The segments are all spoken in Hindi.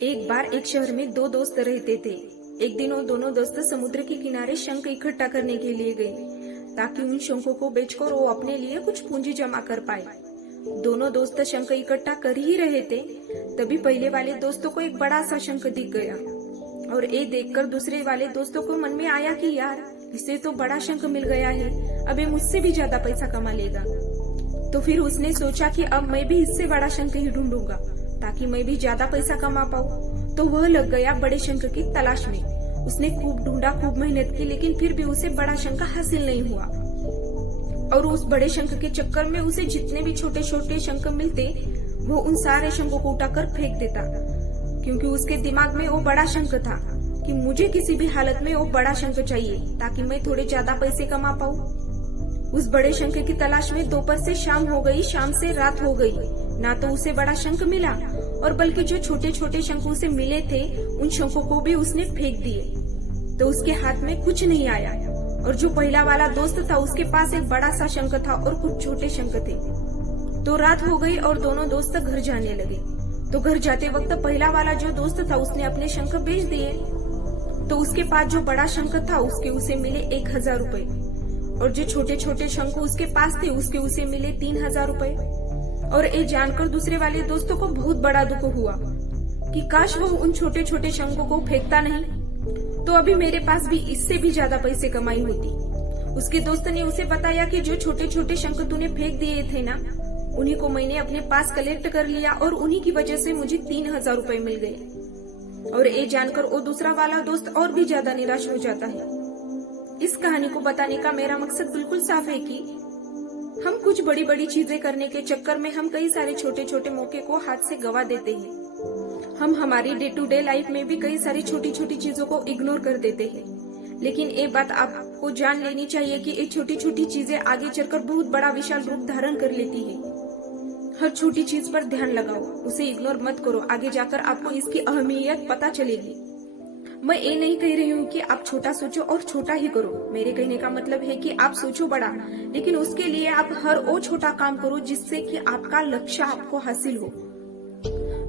एक बार एक शहर में दो दोस्त रहते थे। एक दिन वो दोनों दोस्त समुद्र के किनारे शंख इकट्ठा करने के लिए गए ताकि उन शंखों को बेचकर वो अपने लिए कुछ पूंजी जमा कर पाए। दोनों दोस्त शंख इकट्ठा कर ही रहे थे, तभी पहले वाले दोस्तों को एक बड़ा सा शंख दिख गया और ये देखकर दूसरे वाले दोस्तों को मन में आया कि यार, इसे तो बड़ा शंख मिल गया है, अब ये मुझसे भी ज्यादा पैसा कमा लेगा। तो फिर उसने सोचा कि अब मैं भी इससे बड़ा शंख ही ढूंढूंगा ताकि मैं भी ज्यादा पैसा कमा पाऊं। तो वह लग गया बड़े शंख की तलाश में। उसने खूब ढूंढा, खूब मेहनत की, लेकिन फिर भी उसे बड़ा शंख हासिल नहीं हुआ। और उस बड़े शंख के चक्कर में उसे जितने भी छोटे छोटे शंख मिलते वो उन सारे शंखों को उठाकर फेंक देता, क्योंकि उसके दिमाग में वो बड़ा शंख था कि मुझे किसी भी हालत में वो बड़ा शंख चाहिए ताकि मैं थोड़े ज्यादा पैसे कमा पाऊं। उस बड़े शंख की तलाश में दोपहर से शाम हो गई, शाम से रात हो गई, ना तो उसे बड़ा शंख मिला और बल्कि जो छोटे छोटे शंख उसे मिले थे उन शंखों को भी उसने फेंक दिए। तो उसके हाथ में कुछ नहीं आया। और जो पहला वाला दोस्त था उसके पास एक बड़ा सा शंख था और कुछ छोटे शंख थे। तो रात हो गई और दोनों दोस्त घर जाने लगे। तो घर जाते वक्त पहला वाला जो दोस्त था उसने अपने शंख बेच दिए। तो उसके पास जो बड़ा शंख था उसके उसे मिले 1000 रुपए और जो छोटे छोटे शंख उसके पास थे उसके उसे मिले 3000 रुपए। और ये जानकर दूसरे वाले दोस्तों को बहुत बड़ा दुख हुआ कि काश वो उन छोटे छोटे शंखों को फेंकता नहीं, तो अभी मेरे पास भी इससे भी ज्यादा पैसे कमाई होती। उसके दोस्त ने उसे बताया कि जो छोटे छोटे शंख तूने फेंक दिए थे ना, उन्हीं को मैंने अपने पास कलेक्ट कर लिया और उन्हीं की वजह से मुझे 3000 रुपए मिल गए। और ये जानकर वो दूसरा वाला दोस्त और भी ज्यादा निराश हो जाता है। इस कहानी को बताने का मेरा मकसद बिल्कुल साफ है कि हम कुछ बड़ी बड़ी चीजें करने के चक्कर में हम कई सारे छोटे छोटे मौके को हाथ से गवा देते हैं। हम हमारी डे टू डे लाइफ में भी कई सारी छोटी छोटी चीजों को इग्नोर कर देते हैं। लेकिन ये बात आपको जान लेनी चाहिए कि ये छोटी छोटी चीजें आगे चलकर बहुत बड़ा विशाल रूप धारण कर लेती है। हर छोटी चीज पर ध्यान लगाओ, उसे इग्नोर मत करो, आगे जाकर आपको इसकी अहमियत पता चलेगी। मैं ये नहीं कह रही हूँ कि आप छोटा सोचो और छोटा ही करो। मेरे कहने का मतलब है कि आप सोचो बड़ा, लेकिन उसके लिए आप हर वो छोटा काम करो जिससे कि आपका लक्ष्य आपको हासिल हो।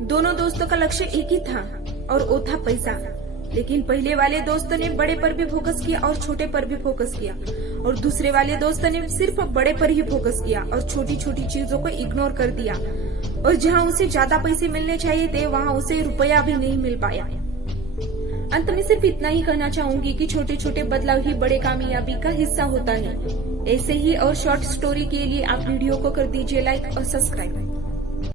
दोनों दोस्तों का लक्ष्य एक ही था और वो था पैसा। लेकिन पहले वाले दोस्त ने बड़े पर भी फोकस किया और छोटे पर भी फोकस किया, और दूसरे वाले दोस्त ने सिर्फ बड़े पर ही फोकस किया और छोटी छोटी चीजों को इग्नोर कर दिया। और जहाँ उसे ज्यादा पैसे मिलने चाहिए थे वहाँ उसे रुपया भी नहीं मिल पाया। अंत में सिर्फ इतना ही कहना चाहूंगी कि छोटे छोटे बदलाव ही बड़े कामयाबी का हिस्सा होता है। ऐसे ही और शॉर्ट स्टोरी के लिए आप वीडियो को कर दीजिए लाइक और सब्सक्राइब।